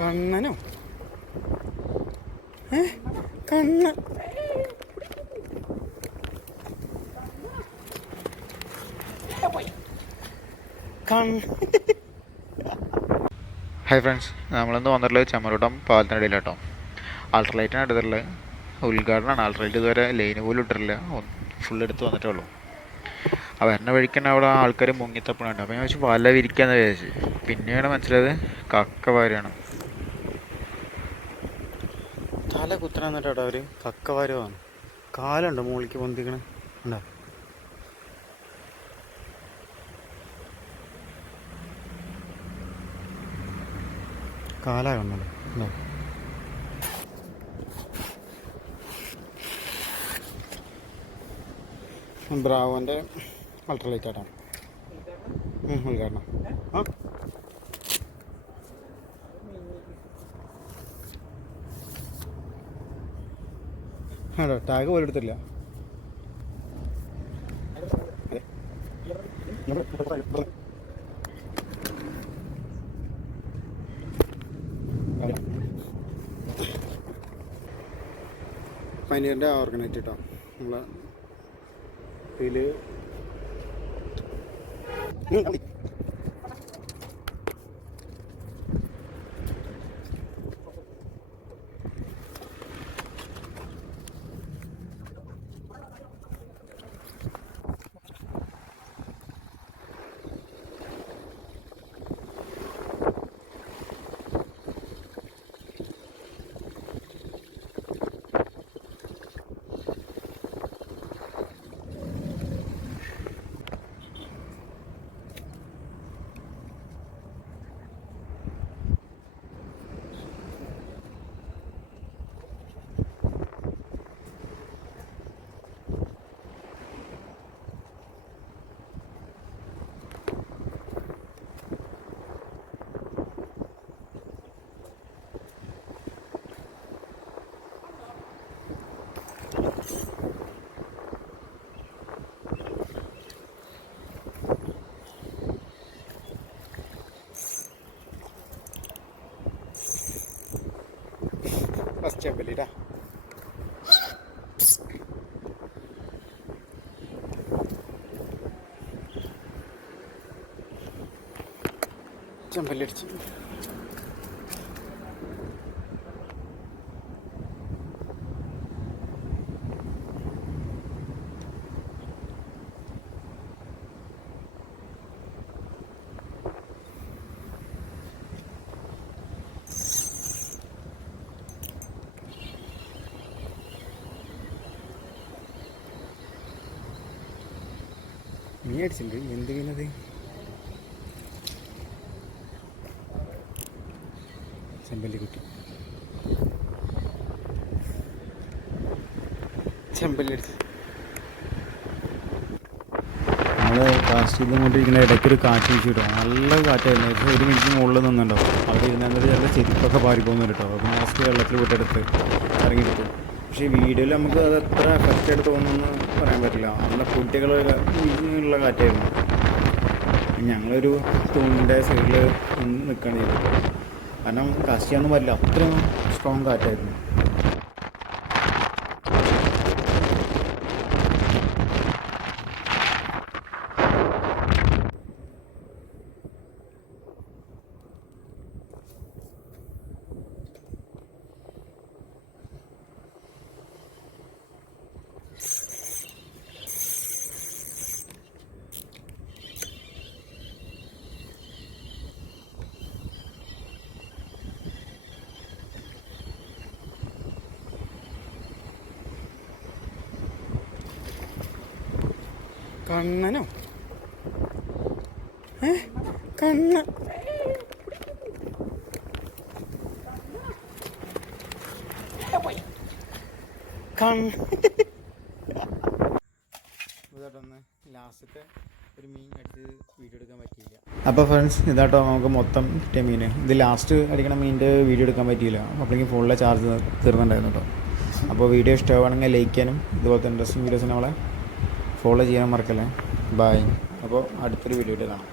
കണ്ണനോ? Kannan. Hi friends, നമ്മളിന്ന് വന്നിട്ടുള്ളത് ചമരോട്ടം പാലത്തിനിടയിൽ കേട്ടോ. ആൾട്രലൈറ്റാണ് എടുത്തിട്ടുള്ളത്. ഉദ്ഘാടനമാണ്. ആൾട്രലൈറ്റ് ഇതുവരെ ലൈന് പോലും ഇട്ടിട്ടില്ല, ഫുൾ എടുത്ത് വന്നിട്ടേ ഉള്ളൂ. അപ്പോൾ എന്നെ വഴിക്കാൻ അവിടെ ആൾക്കാർ മുങ്ങിത്തപ്പണുണ്ട്. അപ്പോൾ ഞാൻ വെച്ച് വല വിരിക്കാന്ന് വിചാരിച്ച്. പിന്നെയാണ് മനസ്സിലായത് കക്കവാരിയാണ്. തല കുത്തന എന്നിട്ടോ അവർ കക്കവാരമാണ്. കാലുണ്ടോ മുകളിലേക്ക് പൊന്തിക്കണ ഉണ്ടോ? കാലാകുന്നുണ്ടോ? ഉണ്ടോ? ബ്രാവോൻ്റെ അൾട്രലൈറ്റ് ആയിട്ടാണ് ഉദ്ഘാടനം. ആണോ? ടാഗ് പോലും എടുത്തില്ല. പനീറിൻ്റെ ഓർഗനൈറ്റ് കേട്ടോ. നമ്മളെ ഇതിൽ ഫസ്റ്റ് ചെമ്പല്ലിട്ടാ. ചെമ്പല്ലടിച്ച് നീ അടിച്ചിട്ടുണ്ട്. എന്ത് മീനത്? ചെമ്പല്ലിക്കുട്ടി. ചെമ്പല്ലി അടിച്ച് നമ്മൾ കാസ്റ്റ് ചെയ്തുകൊണ്ടിരിക്കുന്ന ഇടയ്ക്കൊരു കാറ്റ് വീശി കിട്ടും. നല്ല കാറ്റായിരുന്നു. ഏകദേശം 1 മിനിറ്റ് മുകളിൽ നിന്നുണ്ടാവും. അവിടെ ഇരുന്നത് ചില ചെരുപ്പൊക്കെ പാറിപ്പോകുന്നുണ്ട് കേട്ടോ. അപ്പോൾ ലാസ്റ്റ് വെള്ളത്തിൽ വിട്ടെടുത്ത് ഇറങ്ങിയിട്ട്. പക്ഷേ വീഡിയോയിൽ നമുക്ക് അത് എത്ര എഫക്റ്റ് ആയിട്ട് തോന്നുമെന്ന് പറയാൻ പറ്റില്ല. നല്ല കുട്ടികളുള്ള കാറ്റായിരുന്നു. ഞങ്ങളൊരു തൂണിൻ്റെ സൈഡിൽ നിൽക്കുകയാണ് ചെയ്തത്. കാരണം കാസ്റ്റ് ചെയ്യാനൊന്നും പറ്റില്ല, അത്രയും സ്ട്രോങ് കാറ്റായിരുന്നു. കണ്ണനോ? കണ്ണൻ. ലാസ്റ്റത്തെ ഒരു മീൻ അടിച്ച് വീഡിയോ എടുക്കാൻ പറ്റിയില്ല. അപ്പോൾ ഫ്രണ്ട്സ്, ഇതാട്ടോ നമുക്ക് മൊത്തം കിട്ടിയ മീൻ. ഇത് ലാസ്റ്റ് അടിക്കണ മീനിൻ്റെ വീഡിയോ എടുക്കാൻ പറ്റിയില്ല. അപ്പോഴേക്കും ഫോണിലെ ചാർജ് തീർന്നുണ്ടായിരുന്നു കേട്ടോ. അപ്പോൾ വീഡിയോ ഇഷ്ടമാണെങ്കിൽ ലൈക്ക് ചെയ്യാനും ഇതുപോലത്തെ ഇൻട്രസ്റ്റിംഗ് വീഡിയോസിനെ നമ്മളെ ഫോളോ ചെയ്യാൻ മറക്കല്ലേ. ബൈ. അപ്പോൾ അടുത്തൊരു വീഡിയോയിൽ കാണാം.